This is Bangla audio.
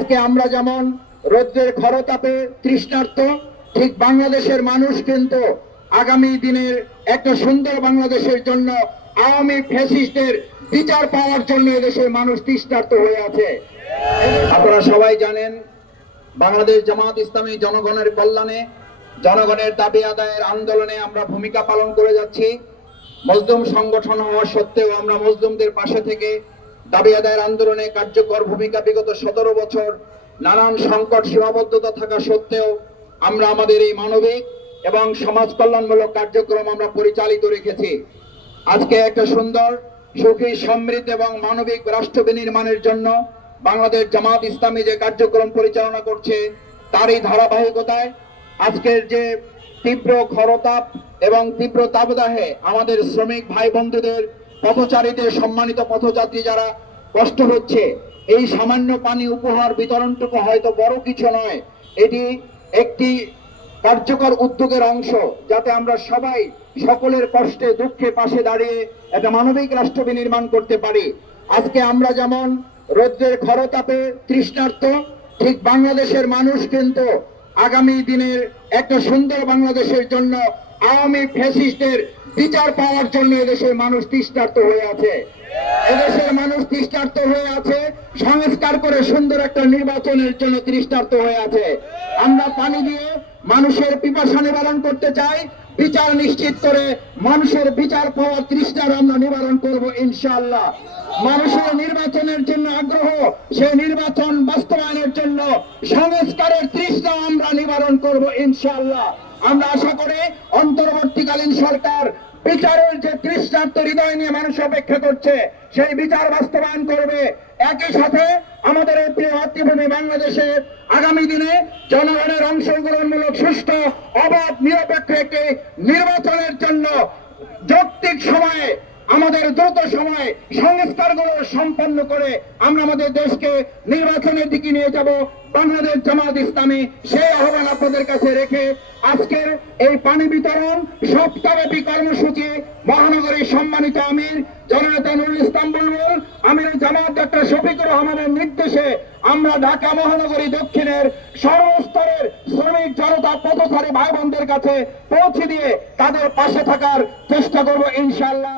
আজকে আমরা যেমন রৌদ্রের খরতাপে তৃষ্ণার্ত, ঠিক বাংলাদেশের মানুষ কিন্তু আগামী দিনের একটা সুন্দর বাংলাদেশের জন্য আওয়ামী ফ্যাসিস্টদের বিচার পাওয়ার জন্য এদেশের মানুষ তৃষ্ণার্ত হয়ে আছে। আপনারা সবাই জানেন, বাংলাদেশ জামাত ইসলামী জনগণের কল্যাণে, জনগণের দাবি আদায়ের আন্দোলনে আমরা ভূমিকা পালন করে যাচ্ছি। মজলুম সংগঠন হওয়া সত্ত্বেও আমরা মজলুমদের পাশে থেকে দাবি আদায়ের আন্দোলনে কার্যকর ভূমিকা বিগত 17 বছর নানান সংকট সীমাবদ্ধতা থাকা সত্ত্বেও আমরা আমাদের এই মানবিক এবং সমাজ কল্যাণমূলক কার্যক্রম আমরা পরিচালিত রেখেছি। আজকে একটা সুন্দর, সুখী, সমৃদ্ধ এবং মানবিক রাষ্ট্র বিনির্মাণের জন্য বাংলাদেশ জামাত ইসলামী যে কার্যক্রম পরিচালনা করছে তারই ধারাবাহিকতায় আজকের যে তীব্র খরতাপ এবং তীব্র তাপদাহে আমাদের শ্রমিক ভাই বন্ধুদের, পথচারীদের, সম্মানিত পথযাত্রী যারা কষ্ট হচ্ছে, এই সামান্য পানি উপহার বিতরণটুকু হয়তো বড় কিছু নয়, এটি একটি কার্যকর উদ্যোগের অংশ, যাতে আমরা সবাই সকলের কষ্টে দুঃখে পাশে দাঁড়িয়ে একটা মানবিক রাষ্ট্র বিনির্মাণ করতে পারি। আজকে আমরা যেমন রৌদ্রের খরতাপে তৃষ্ণার্ত, ঠিক বাংলাদেশের মানুষ কিন্তু আগামী দিনের একটা সুন্দর বাংলাদেশের জন্য আওয়ামী ফ্যাসিস্টদের বিচার পাওয়ার জন্য এদেশের মানুষ তৃষ্ণার্ত হয়ে আছে। এদেশের মানুষ তৃষ্ণার্ত হয়ে আছে, সংস্কার করে সুন্দর একটা নির্বাচনের জন্য তৃষ্ণার্ত হয়ে আছে। আমরা পানি দিয়ে মানুষের পিপাসা নিবারণ করতে চাই, বিচার নিশ্চিত করে মানুষের বিচার পাওয়ার তৃষ্ণার আমরা নিবারণ করব ইনশাআল্লাহ। মানুষের নির্বাচনের জন্য আগ্রহ, সেই নির্বাচন বাস্তবায়নের জন্য সংস্কারের তৃষ্ণা আমরা নিবারণ করব ইনশাআল্লাহ। আমরা আশা করি অন্তর্বর্তীকালীন সরকার বিচারের যে তৃষ্ণার্ত হৃদয় নিয়ে মানুষ অপেক্ষা করছে সেই বিচার বাস্তবায়ন করবে। একই সাথে আমাদের এই প্রিয় মাতৃভূমি বাংলাদেশে আগামী দিনে জনগণের অংশগ্রহণমূলক, সুষ্ঠু, অবাধ, নিরপেক্ষ একটি নির্বাচনের জন্য যৌক্তিক সময়ে, আমাদের দ্রুত সময়ে সংস্কারগুলো সম্পন্ন করে আমরা আমাদের দেশকে নির্বাচনের দিকে নিয়ে যাব। বাংলাদেশ জামাত ইসলামী সেই আহ্বান আপনাদের কাছে রেখে আজকের এই পানি বিতরণ সপ্তাহব্যাপী কর্মসূচি মহানগরীর সম্মানিত আমির জননেতা নুরুল ইসলাম বুলবুল, আমির জামাত ডক্টর শফিকুর রহমানের নির্দেশে আমরা ঢাকা মহানগরী দক্ষিণের সর্বস্তরের শ্রমিক জনতা, পথচারী ভাই বোনদের কাছে পৌঁছে দিয়ে তাদের পাশে থাকার চেষ্টা করব ইনশাআল্লাহ।